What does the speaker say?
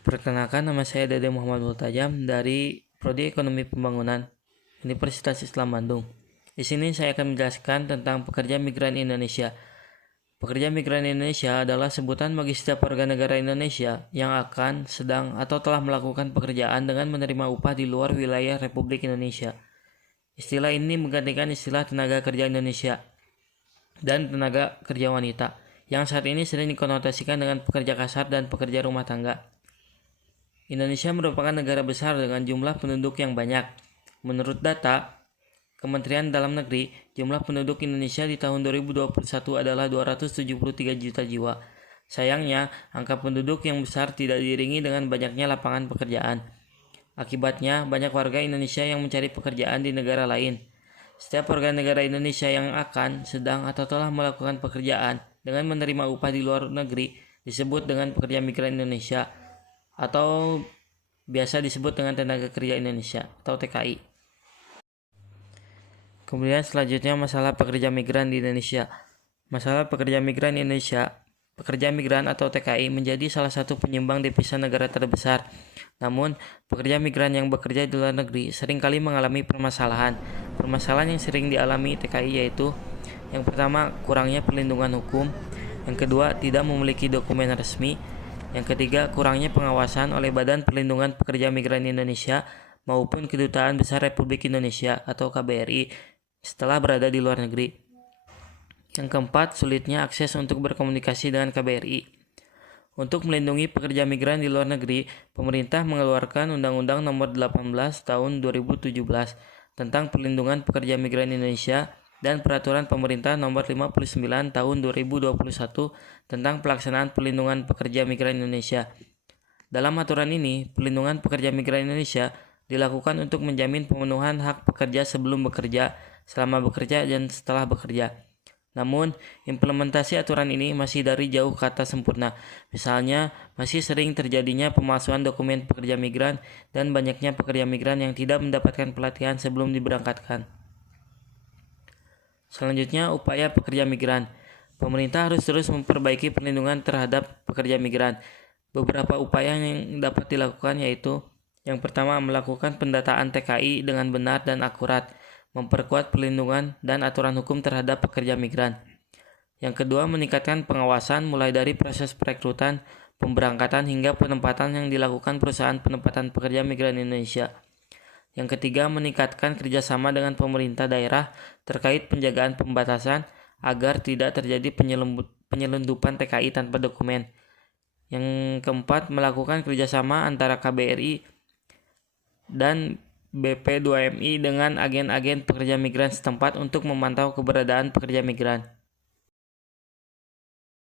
Perkenalkan, nama saya Dede Muhammad Multajam dari Prodi Ekonomi Pembangunan Universitas Islam Bandung. Di sini saya akan menjelaskan tentang pekerja migran Indonesia. Pekerja migran Indonesia adalah sebutan bagi setiap warga negara Indonesia yang akan, sedang, atau telah melakukan pekerjaan dengan menerima upah di luar wilayah Republik Indonesia. Istilah ini menggantikan istilah tenaga kerja Indonesia dan tenaga kerja wanita, yang saat ini sering dikonotasikan dengan pekerja kasar dan pekerja rumah tangga. Indonesia merupakan negara besar dengan jumlah penduduk yang banyak. Menurut data Kementerian Dalam Negeri, jumlah penduduk Indonesia di tahun 2021 adalah 273 juta jiwa. Sayangnya, angka penduduk yang besar tidak diiringi dengan banyaknya lapangan pekerjaan. Akibatnya, banyak warga Indonesia yang mencari pekerjaan di negara lain. Setiap warga negara Indonesia yang akan, sedang, atau telah melakukan pekerjaan dengan menerima upah di luar negeri disebut dengan pekerja migran Indonesia, atau biasa disebut dengan tenaga kerja Indonesia atau TKI. Kemudian selanjutnya masalah pekerja migran di Indonesia. Masalah pekerja migran Indonesia, pekerja migran atau TKI menjadi salah satu penyumbang devisa negara terbesar. Namun, pekerja migran yang bekerja di luar negeri seringkali mengalami permasalahan. Permasalahan yang sering dialami TKI yaitu: yang pertama, kurangnya perlindungan hukum; yang kedua, tidak memiliki dokumen resmi; yang ketiga, kurangnya pengawasan oleh Badan Perlindungan Pekerja Migran Indonesia maupun Kedutaan Besar Republik Indonesia atau KBRI setelah berada di luar negeri. Yang keempat, sulitnya akses untuk berkomunikasi dengan KBRI. Untuk melindungi pekerja migran di luar negeri, pemerintah mengeluarkan Undang-Undang Nomor 18 Tahun 2017 tentang Perlindungan Pekerja Migran Indonesia dan Peraturan Pemerintah Nomor 59 Tahun 2021 tentang pelaksanaan perlindungan pekerja migran Indonesia. Dalam aturan ini, perlindungan pekerja migran Indonesia dilakukan untuk menjamin pemenuhan hak pekerja sebelum bekerja, selama bekerja, dan setelah bekerja. Namun, implementasi aturan ini masih dari jauh kata sempurna. Misalnya, masih sering terjadinya pemalsuan dokumen pekerja migran dan banyaknya pekerja migran yang tidak mendapatkan pelatihan sebelum diberangkatkan. Selanjutnya, upaya pekerja migran. Pemerintah harus terus memperbaiki perlindungan terhadap pekerja migran. Beberapa upaya yang dapat dilakukan yaitu: yang pertama, melakukan pendataan TKI dengan benar dan akurat, memperkuat perlindungan dan aturan hukum terhadap pekerja migran. Yang kedua, meningkatkan pengawasan mulai dari proses perekrutan, pemberangkatan hingga penempatan yang dilakukan perusahaan penempatan pekerja migran Indonesia. Yang ketiga, meningkatkan kerjasama dengan pemerintah daerah terkait penjagaan pembatasan agar tidak terjadi penyelundupan TKI tanpa dokumen. Yang keempat, melakukan kerjasama antara KBRI dan BP2MI dengan agen-agen pekerja migran setempat untuk memantau keberadaan pekerja migran.